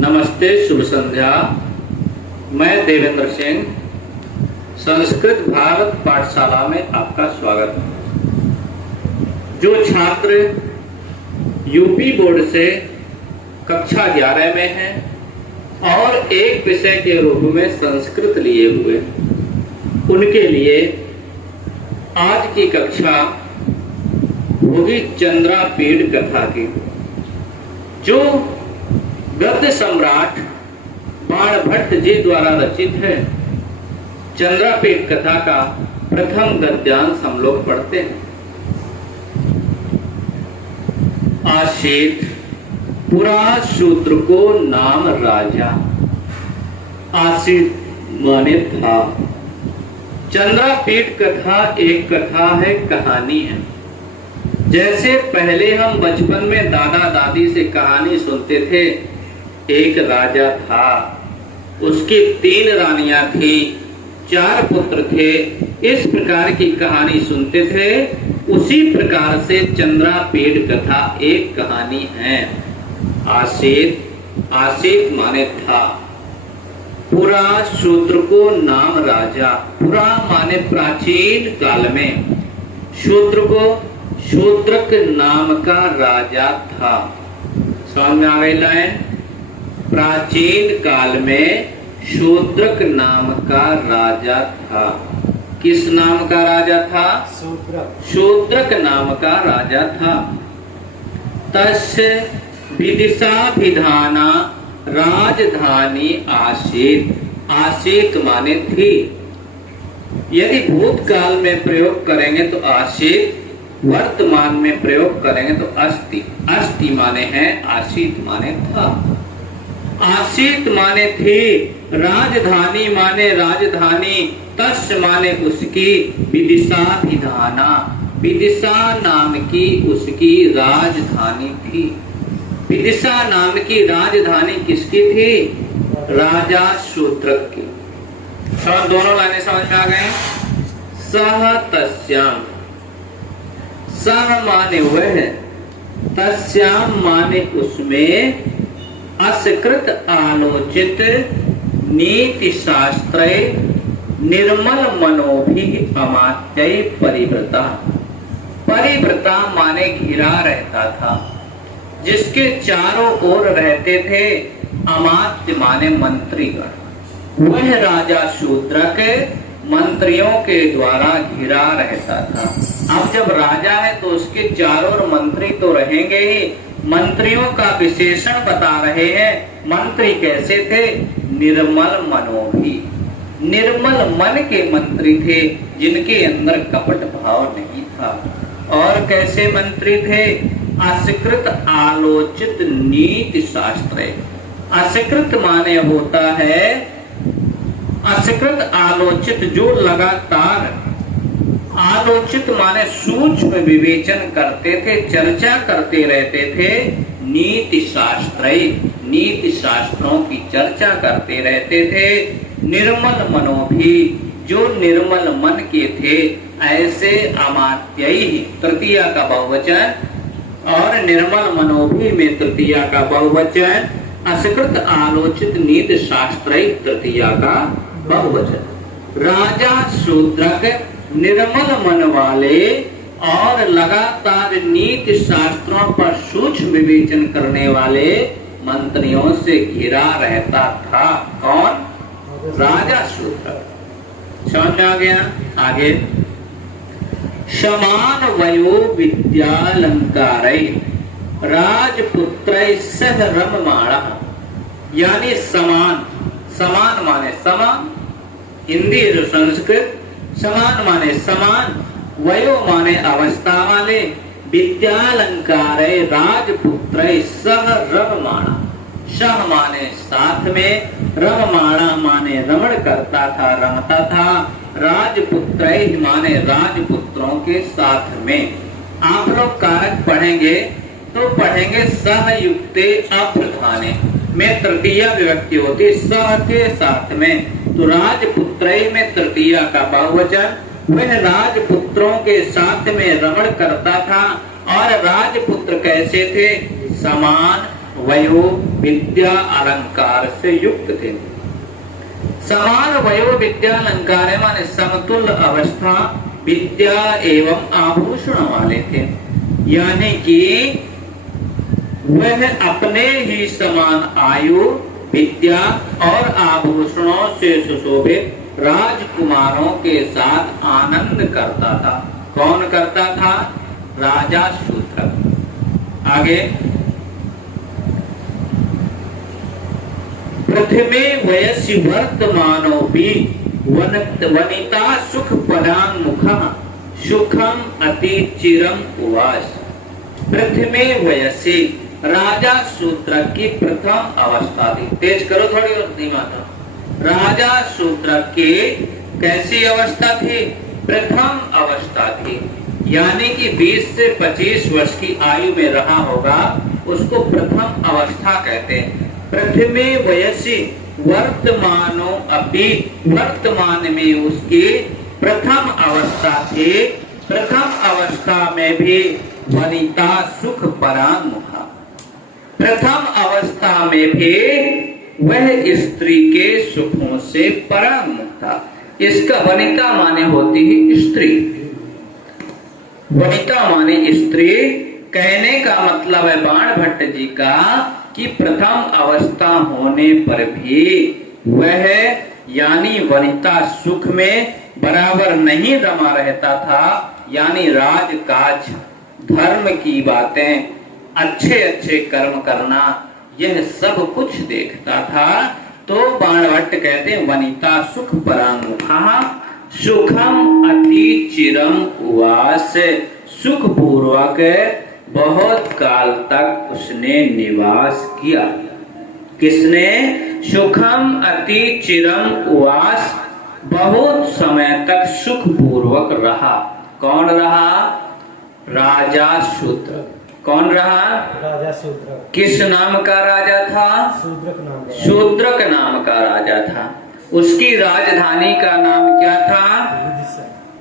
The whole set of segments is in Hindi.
नमस्ते, शुभ संध्या। मैं देवेंद्र सिंह, संस्कृत भारत पाठशाला में आपका स्वागत है। जो छात्र यूपी बोर्ड से कक्षा 11 में हैं और एक विषय के रूप में संस्कृत लिए हुए, उनके लिए आज की कक्षा होगी चंद्रापीड़ कथा की, जो गद्य सम्राट बाणभट्ट जी द्वारा रचित है। चंद्रापीड़ कथा का प्रथम गद्यांश हम लोग पढ़ते हैं। आसीत पुरा शूद्र को नाम राजा। आसीत माने था। चंद्रापीड़ कथा एक कथा है, कहानी है। जैसे पहले हम बचपन में दादा दादी से कहानी सुनते थे, एक राजा था, उसकी 3 रानियां थी, 4 पुत्र थे, इस प्रकार की कहानी सुनते थे। उसी प्रकार से चंद्रापीड़ कथा एक कहानी है। आसीत, आसीत माने था। पुरा शूद्र को नाम राजा। पुरा माने प्राचीन काल में, शूद्र को शूद्रक नाम का राजा था। समझ में आ गई लाइन? प्राचीन काल में शूद्रक नाम का राजा था। किस नाम का राजा था? शूद्रक नाम का राजा था। तस्य विदिशाभिधाना राजधानी आसीत। आसीत माने थी। यदि भूतकाल में प्रयोग करेंगे तो आसीत, वर्तमान में प्रयोग करेंगे तो अस्ति। अस्ति माने है, आसीत माने था। आसीत माने थी, राजधानी माने राजधानी, तस्य माने उसकी, विदिशाभिधाना, विदिशा नाम की उसकी राजधानी थी। विदिशा नाम की राजधानी किसकी थी? राजा शूद्रक की। दोनों लाइनें समझ में आ गए? सह तस्याम, सह माने वह, तस्याम माने उसमें, असकृत आलोचित नीति शास्त्र निर्मल मनोभि अमात्य परिव्रता। परिव्रता माने घिरा रहता था, जिसके चारों ओर रहते थे अमात्य माने मंत्रीगण। वह राजा शूद्रक मंत्रियों के द्वारा घिरा रहता था। अब जब राजा है तो उसके चारों ओर मंत्री तो रहेंगे ही। मंत्रियों का विशेषण बता रहे हैं। मंत्री कैसे थे? निर्मल मनोभी, निर्मल मन के मंत्री थे, जिनके अंदर कपट भाव नहीं था। और कैसे मंत्री थे? असकृत आलोचित नीति शास्त्र। असकृत माने होता है, असकृत आलोचित जो लगातार, आलोचित माने सूक्ष्म विवेचन करते थे, चर्चा करते रहते थे। नीति शास्त्र, नीति शास्त्रों की चर्चा करते रहते थे। निर्मल मनोभी, जो निर्मल मन के थे, ऐसे अमात्य ही, तृतीया का बहुवचन, और निर्मल मनोभी में तृतीया का बहुवचन, असकृत आलोचित नीति शास्त्र तृतीया का बहुवचन। राजा शूद्रक निर्मल मन वाले और लगातार नीति शास्त्रों पर सूक्ष्म विवेचन करने वाले मंत्रियों से घिरा रहता था। कौन? राजा शूद्रक। समझ में आ गया? आगे, समान वयो विद्यालंकारै राजपुत्रै सह रममाणः। यानी समान, समान माने समान, हिंदी जो संस्कृत, समान माने समान, वयो माने अवस्था वाले, विद्यालंकार राजपुत्र सह रममाणा। सह माने साथ में, रममाणा माने रमण करता था, रमता था। राजपुत्र माने राजपुत्रों के साथ में। आप लोग कारक पढ़ेंगे तो पढ़ेंगे सहयुक्ते अप्रधाने में तृतीया विभक्ति होती, सह के साथ में। तो राजपुत्र में तृतीया का बहुवचन, वह राजपुत्रों के साथ में रमण करता था। और राजपुत्र कैसे थे? समान, वयो विद्या अलंकार से युक्त थे। समान वयो विद्या अलंकार माने समतुल्य अवस्था विद्या एवं आभूषण वाले थे, यानी कि वह अपने ही समान आयु विद्या और आभूषणों से सुशोभित राजकुमारों के साथ आनंद करता था। कौन करता था? राजा शूद्रक। आगे, प्रथमे वयसि वर्तमानोऽपि वनिता सुख पराङ्मुखः सुखम अति चिरम उवास। प्रथमे वयसि राजा शूद्रक की प्रथम अवस्था थी। तेज करो थोड़ी और धीमा था। राजा शूद्रक की कैसी अवस्था थी? प्रथम अवस्था थी, यानी कि 20 से 25 वर्ष की आयु में रहा होगा, उसको प्रथम अवस्था कहते हैं। प्रथमे वयसि वर्तमानो अपि, वर्तमान में उसकी प्रथम अवस्था थी। प्रथम अवस्था में भी वनिता सुख पराङ्मुखा, प्रथम अवस्था में भी वह स्त्री के सुखों से पराङ्मुख था। इसका वनिता माने होती है स्त्री, वनिता माने स्त्री। कहने का मतलब है बाण भट्ट जी का कि प्रथम अवस्था होने पर भी वह यानी वनिता सुख में बराबर नहीं रमा रहता था, यानी राजकाज धर्म की बातें अच्छे अच्छे कर्म करना यह सब कुछ देखता था। तो बाणभट्ट कहते हैं वनिता सुख पराङ्मुखः सुखम अति चिरम उवास, सुख पूर्वक बहुत काल तक उसने निवास किया। किसने? सुखम अति चिरम उवास, बहुत समय तक सुख पूर्वक रहा। कौन रहा? राजा शूद्र। कौन रहा? राजा शूद्र। किस नाम का राजा था? शूद्रक नाम का। शूद्रक नाम का राजा था। उसकी राजधानी का नाम क्या था?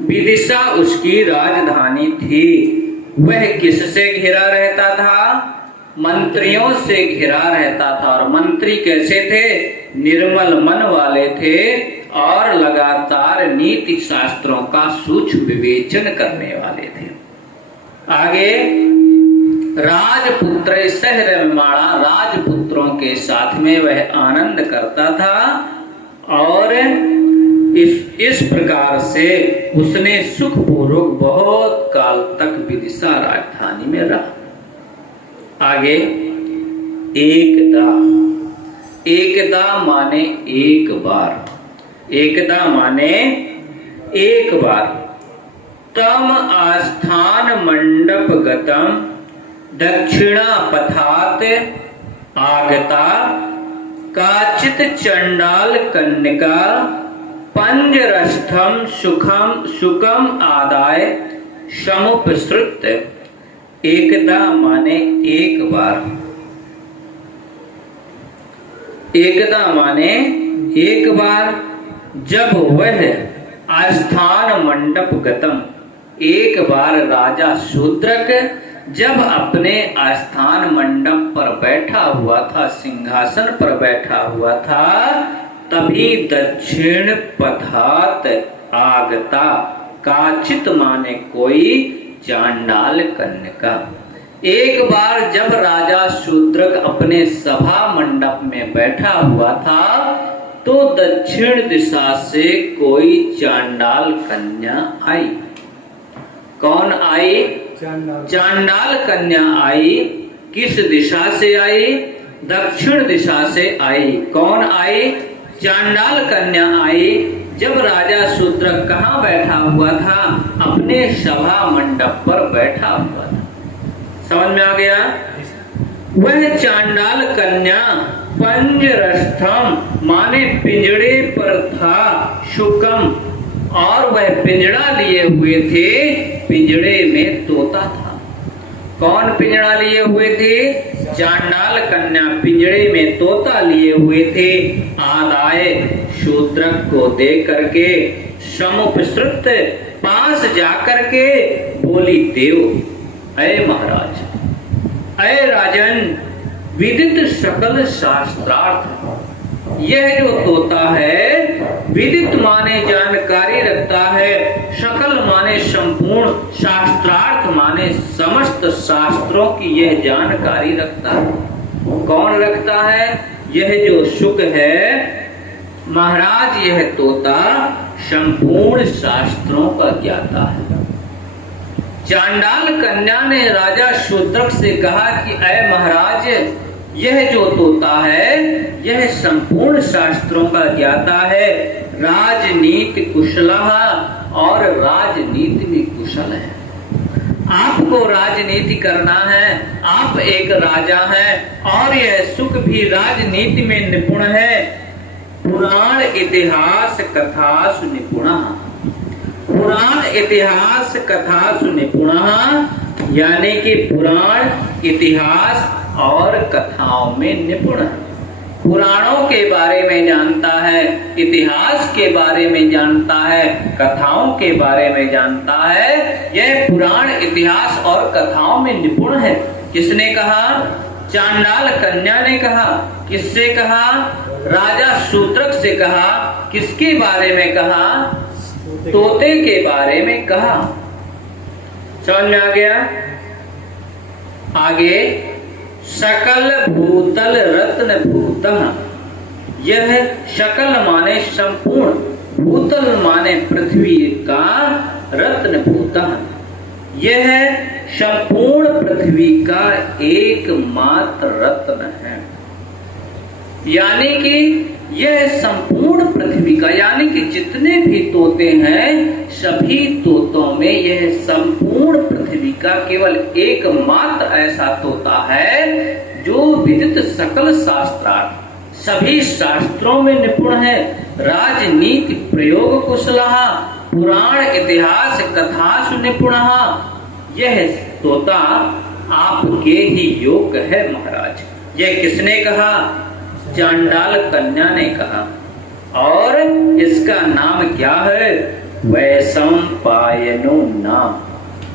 विदिशा उसकी राजधानी थी। वह किससे घिरा रहता था? मंत्रियों से घिरा रहता था। और मंत्री कैसे थे? निर्मल मन वाले थे और लगातार नीति शास्त्रों का सूक्ष्म विवेचन करने वाले थे। आगे, राजपुत्र शहर माणा, राजपुत्रों के साथ में वह आनंद करता था और इस प्रकार से उसने सुखपूर्वक बहुत काल तक विदिशा राजधानी में रहा। आगे, एकदा, एकदा माने एक बार, एकदा माने एक बार। तम आस्थान मंडप गतम दक्षिणा पथात आगता काचित चंडाल कन्यका पंजरस्थम सुखम सुकम आदाय समुपसृत। एकदा माने एक बार, एकदा माने एक बार। जब वह आस्थान मंडप गतम, एक बार राजा शूद्रक जब अपने आस्थान मंडप पर बैठा हुआ था, सिंहासन पर बैठा हुआ था, तभी दक्षिण पथात आगता, काचित माने कोई, चांडाल कन्यका। एक बार जब राजा शूद्रक अपने सभा मंडप में बैठा हुआ था तो दक्षिण दिशा से कोई चांडाल कन्या आई। कौन आई? चांडाल कन्या आई। किस दिशा से आई? दक्षिण दिशा से आई। कौन आई? चांडाल कन्या आई। जब राजा शूद्रक कहाँ बैठा हुआ था? अपने सभा मंडप पर बैठा हुआ था। समझ में आ गया? वह चांडाल कन्या पंजरस्थम माने पिंजड़े पर था, शुकम, और वह पिंजड़ा लिए हुए थे, पिंजड़े में तोता था। कौन पिंजड़ा लिए हुए थे? चांडाल कन्या पिंजड़े में तोता लिए हुए थे। आदाय शूद्रक को दे करके समुपसृत, पास जाकर के बोली, देव, अय महाराज, अय राजन, विदित सकल शास्त्रार्थ। यह जो तोता है विदित माने जानकारी रखता है, सकल माने संपूर्ण, शास्त्रार्थ माने समस्त शास्त्रों की यह जानकारी रखता है। कौन रखता है? यह जो शुक है महाराज, यह तोता संपूर्ण शास्त्रों का ज्ञाता है। चांडाल कन्या ने राजा शूद्रक से कहा कि अय महाराज, यह जो तोता है यह संपूर्ण शास्त्रों का ज्ञाता है, राजनीति कुशलः, और राजनीति भी कुशल है। आपको राजनीति करना है, आप एक राजा हैं, और यह सुख भी राजनीति में निपुण है। पुराण इतिहास कथासु निपुणः, पुराण इतिहास कथासु निपुणः, यानी कि पुराण इतिहास और कथाओं में निपुण है। पुराणों के बारे में जानता है, इतिहास के बारे में जानता है, कथाओं के बारे में जानता है। यह पुराण इतिहास और कथाओं में निपुण है। किसने कहा? चांडाल कन्या ने कहा। किससे कहा? राजा शूद्रक से कहा। किसके बारे में कहा? तोते के बारे में कहा। समझ में आ गया? आगे, सकल भूतल रत्न भूतः, यह सकल माने संपूर्ण, भूतल माने पृथ्वी का, रत्न भूतः, यह संपूर्ण पृथ्वी का एकमात्र रत्न है। यानी कि यह संपूर्ण पृथ्वी का, यानी कि जितने भी तोते हैं सभी तोतों में यह संपूर्ण पृथ्वी का केवल एकमात्र ऐसा तोता है जो विदित सकल शास्त्रार्थ, सभी शास्त्रों में निपुण है, राजनीति प्रयोग कुशलः, पुराण इतिहास कथासु निपुणः। यह तोता आपके ही योग्य है महाराज। यह किसने कहा? चांडाल कन्या ने कहा। और इसका नाम क्या है? वैशंपायनो नाम।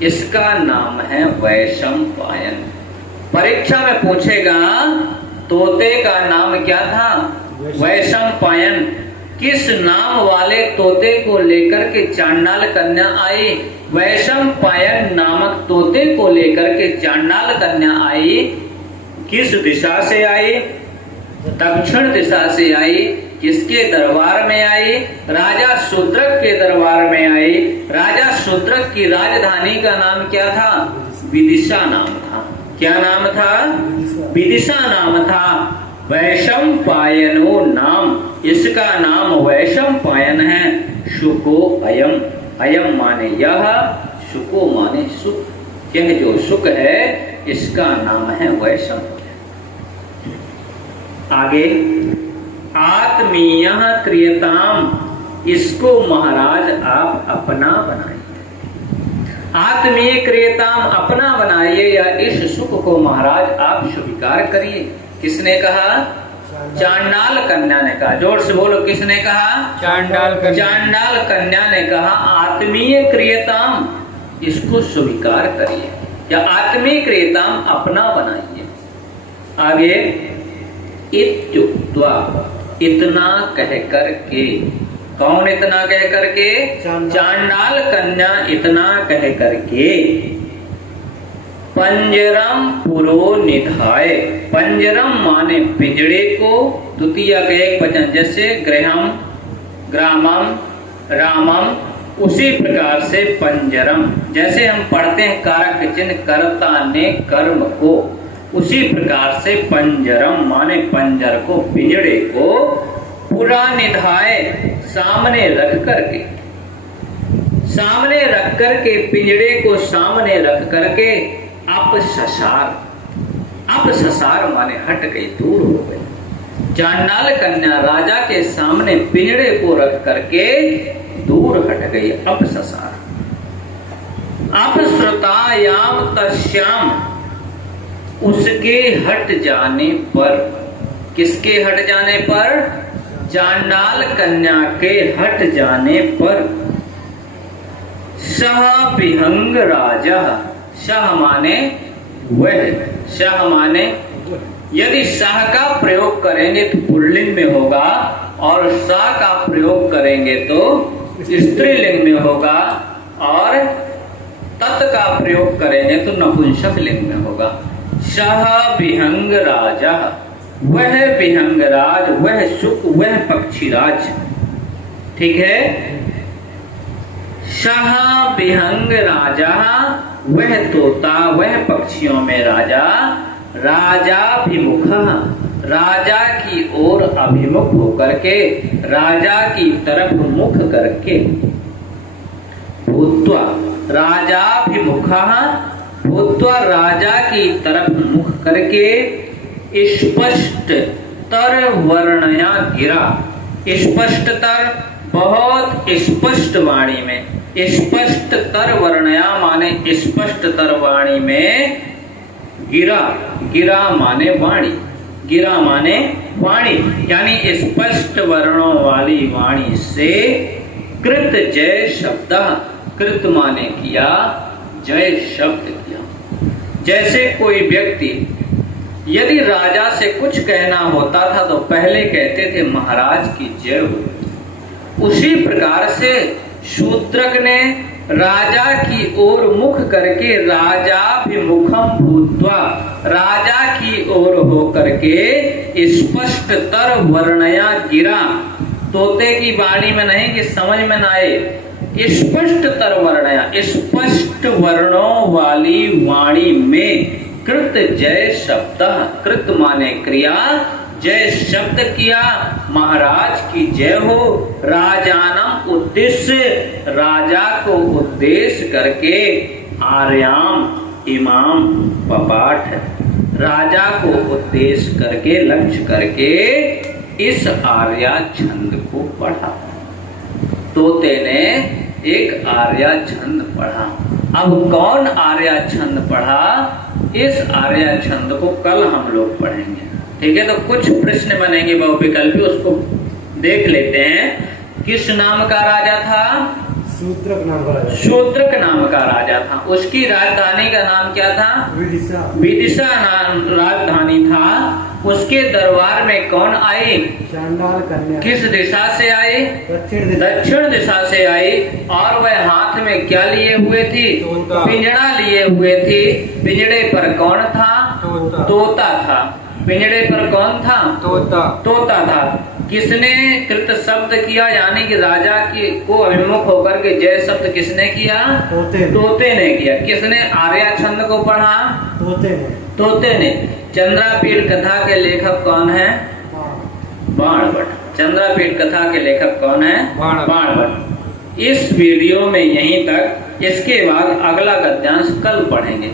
इसका नाम है वैशंपायन। परीक्षा में पूछेगा तोते का नाम क्या था? वैशंपायन। किस नाम वाले तोते को लेकर के चांडाल कन्या आई? वैशंपायन नामक तोते को लेकर के चांडाल कन्या आई। किस दिशा से आई? दक्षिण दिशा से आई। किसके दरबार में आई? राजा शूद्रक के दरबार में आई। राजा शूद्रक की राजधानी का नाम क्या था? विदिशा नाम था। क्या नाम था? विदिशा नाम था। वैशंपायनो नाम, इसका नाम वैशंपायन है। शुको अयम, अयम माने यह, शुको माने सुख। यह जो सुख है इसका नाम है वैशंपायन। आगे, आत्मीय क्रियताम, इसको महाराज आप अपना बनाइए। आत्मीय क्रियताम, अपना बनाइए, या इस सुख को महाराज आप स्वीकार करिए। किसने कहा? चांडाल कन्या ने कहा। जोर से बोलो, किसने कहा? चांडाल कन्या। चांडाल कन्या ने कहा आत्मीय क्रियताम, इसको स्वीकार करिए, या आत्मीय क्रियताम अपना बनाइए। आगे, इत्युक्त्वा, इतना कह करके। कौन इतना कह करके? चांडाल कन्या इतना कह करके पंजरम पुरो निधाय। पंजरम माने पिंजड़े को, द्वितीय का एक वचन, जैसे गृहम, ग्रामम, रामम, उसी प्रकार से पंजरम। जैसे हम पढ़ते हैं कारक चिन्ह, कर्ता ने कर्म को, उसी प्रकार से पंजरम माने पंजर को, पिंजड़े को, पुरा निधाय, सामने रख करके, सामने रख करके, पिंजड़े को सामने रख करके, अपससार, अपससार माने हट गई, दूर हो गई। चांडाल कन्या राजा के सामने पिंजड़े को रख करके दूर हट गई, अपससार। अपश्रुतायाम तस्याम, उसके हट जाने पर। किसके हट जाने पर? चांडाल कन्या के हट जाने पर। सह विहंग राजा, सह माने वह, सह माने यदि सह का प्रयोग करेंगे तो पुल्लिंग में होगा, और सा का प्रयोग करेंगे तो स्त्रीलिंग में होगा, और तत् का प्रयोग करेंगे तो नपुंसक लिंग में होगा। सह विहंग राजा, वह विहंगराज, वह शुक, वह पक्षीराज। ठीक है। सह विहंग राजा, वह तोता, वह पक्षियों में राजा। राजाभिमुख, राजा की ओर अभिमुख होकर के, राजा की तरफ मुख करके। भूत्वा, राजाभिमुख, भूत्वा, राजा की तरफ मुख करके। स्पष्ट तर वर्णया गिरा, स्पष्टतर, बहुत स्पष्ट वाणी में। स्पष्ट तर वर्णया माने स्पष्ट तर वाणी में। गिरा, गिरा माने वाणी, गिरा माने वाणी, यानी स्पष्ट वर्णों वाली वाणी से। कृत जय शब्द, कृत माने किया, जय शब्द किया। जैसे कोई व्यक्ति यदि राजा से कुछ कहना होता था तो पहले कहते थे महाराज की जय हो। उसी प्रकार से शूद्रक ने राजा की ओर मुख करके राजाभिमुखम भूत्वा, राजा की ओर हो करके स्पष्ट तर वर्णया गिरा। तोते की वाणी में नहीं कि समझ में न आए, स्पष्ट तर वर्णया, स्पष्ट वर्णों वाली वाणी में। कृत जय शब्द, कृत माने क्रिया, जय शब्द किया, महाराज की जय हो। राजानम उद्देश्य, राजा को उद्देश्य करके। आर्याम इमाम पपाठ, राजा को उद्देश्य करके, लक्ष्य करके इस आर्या छंद को पढ़ा। तोते ने एक आर्या छंद पढ़ा। अब कौन आर्या छंद पढ़ा, इस आर्या छंद को कल हम लोग पढ़ेंगे। ठीक है। तो कुछ प्रश्न बनेंगे बहुविकल्पी, उसको देख लेते हैं। किस नाम का राजा था? शूद्रक नाम का राजा। शूद्रक नाम का राजा था। उसकी राजधानी का नाम क्या था? विदिशा। विदिशा नाम राजधानी था। उसके दरबार में कौन आई? चांडाल कन्या। किस दिशा से आई? दक्षिण दिशा से आई। और वह हाथ में क्या लिए हुए थी? तोता। पिंजड़ा लिए हुए थी। पिंजड़े पर कौन था? तोता था। पिंजड़े पर कौन था? तोता था। किसने कृत शब्द किया, यानी कि राजा की को अभिमुख होकर के जय शब्द किसने किया? तोते ने किया। किसने आर्या छंद को पढ़ा? तोते ने। चंद्रापीठ कथा के लेखक कौन है? बाणभट्ट। चंद्रापीठ कथा के लेखक कौन है? बाणभट्ट। इस वीडियो में यहीं तक। इसके बाद अगला गद्यांश कल पढ़ेंगे।